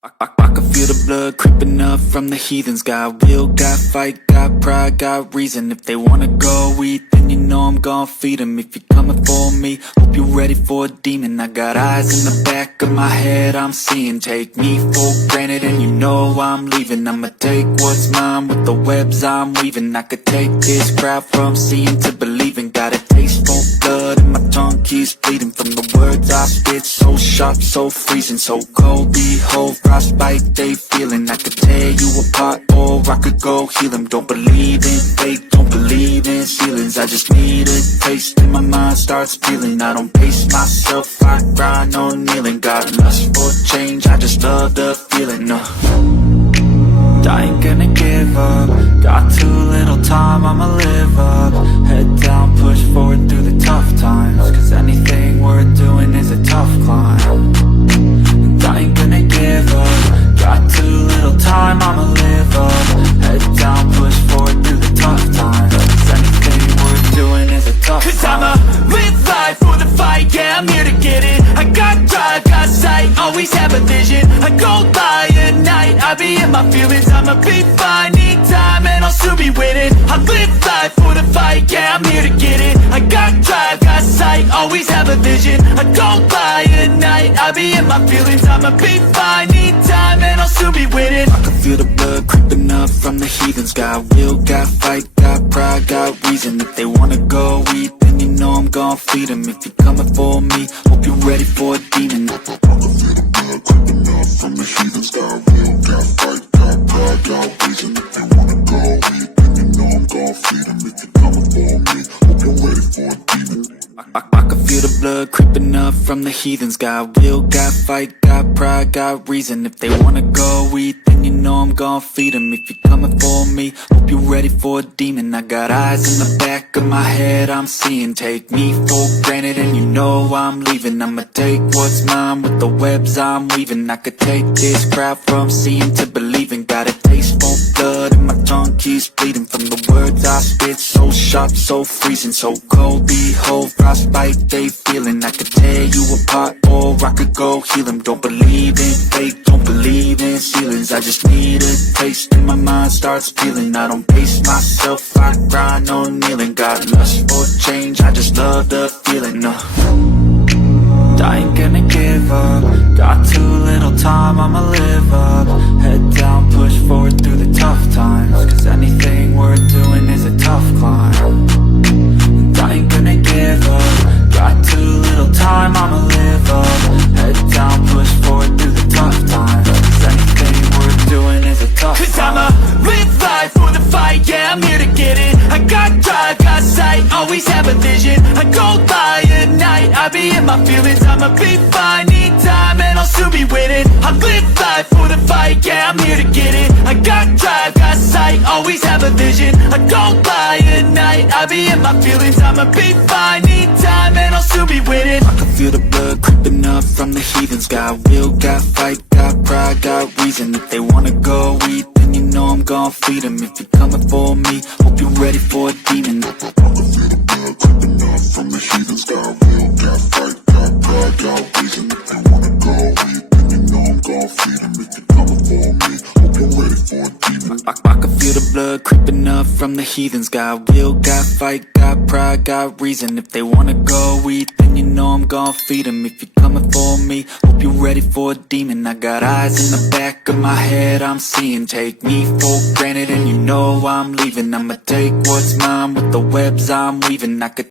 I can feel the blood creeping up from the heathens. Got will, got fight, got pride, got reason. If they wanna go eat, then you know I'm gon' feed them. If you're coming for me, hope you're ready for a demon. I got eyes in the back of my head, I'm seeing. Take me for granted and you know I'm leaving. I'ma take what's mine with the webs I'm weaving. I could take this crowd from seeing to believing. Got a taste for blood and my tongue keeps bleeding from the words I spit. So sharp, so freezing, so cold. Behold, frostbite they feeling. I could tear you apart or I could go heal them. Don't believe in fate, don't believe in ceilings. I just need a taste and my mind starts feeling. I don't pace myself, I grind on kneeling. Got lust for change, I just love the feeling. I ain't gonna give up. Got too little time, I'ma live up. Head down, push forward through the tough times. Cause anything worth doing is a tough climb. And I ain't gonna give up. Got too little time, I'ma live up. Head down, push forward through the tough times. Cause anything worth doing is a tough climb. Cause I'ma live life for the fight, yeah, I'm here to get it. I got drive, got sight, always have a vision. I go by at night, I be in my feelings. I'ma be fine, need time and I'll soon be winning. I live life for the fight, yeah, I'm here to get it. I got drive, got sight, always have a vision. I go by at night, I be in my feelings. I'ma be fine, need time and I'll soon be winning. I can feel the blood creeping up from the heathens. Got will, got fight, got pride, got reason. If they wanna go eat, then you know I'm gon' feed them. If you're coming for me, hope you're ready for a demon. I can feel the blood creeping up from the heathens. Got will, got fight, got pride, got reason. If they wanna go eat, then you know I'm gon' feed them. If you're coming for me, hope you're ready for a demon. I can feel the blood creeping up from the heathens. Got will, got fight, got pride, got reason. If they wanna go eat, then you know I'm gon' feed them. If you're coming for me, hope you're ready for a demon. I got eyes in the back of my head, I'm seeing. Take me for granted and you know I'm leaving. I'ma take what's mine with the webs I'm weaving. I could take this crowd from seeing to believing. Got a taste for blood and my tongue keeps bleeding from the words I spit. So sharp, so freezing, so cold. Behold, frostbite they feeling. I could tear you apart or I could go heal them. Don't believe in fate, don't believe in ceilings. I just need a taste and my mind starts feeling. I don't pace myself, I grind on kneeling. Got lust for change, I just love the feeling. I ain't gonna give up. Got too little time, I'ma live up. Head down, push forward through the tough times. Cause anything worth doing is a tough climb. And I ain't gonna give up. Got too little time, I'ma live up. Head down, push forward through the tough times. Cause anything worth doing is a tough climb. Cause I'ma live life for the fight, yeah, I'm here to get it. I got drive, got sight, always have a vision. I go by at night, I be in my feelings. I'ma be fine, need time and I'll soon be winning. I live life for the fight, yeah, I'm here to get it. I got drive, got sight, always have a vision. I go by at night, I be in my feelings. I'ma be fine, need time and I'll soon be winning. I can feel the blood creeping up from the heathens. Got will, got fight, got pride, got reason. If they wanna go eat, then you know I'm gon' feed them. If you're coming for me, hope you're ready for a demon. I can feel the blood creeping up from the heathens. Got will, got fight, got pride, got reason. If they wanna go eat, then you know I'm gon' feed them. If you're coming for me, hope you're ready for a demon. I can feel the blood creeping up from the heathens. Got will, got fight, got pride, got reason. If they wanna go eat, then you know I'm gon' feed them. If you're coming for me, hope you're ready for a demon. I got eyes in the back of my head, I'm seeing. Take me for granted and you know I'm leaving. I'ma take what's mine with the webs I'm weaving. I could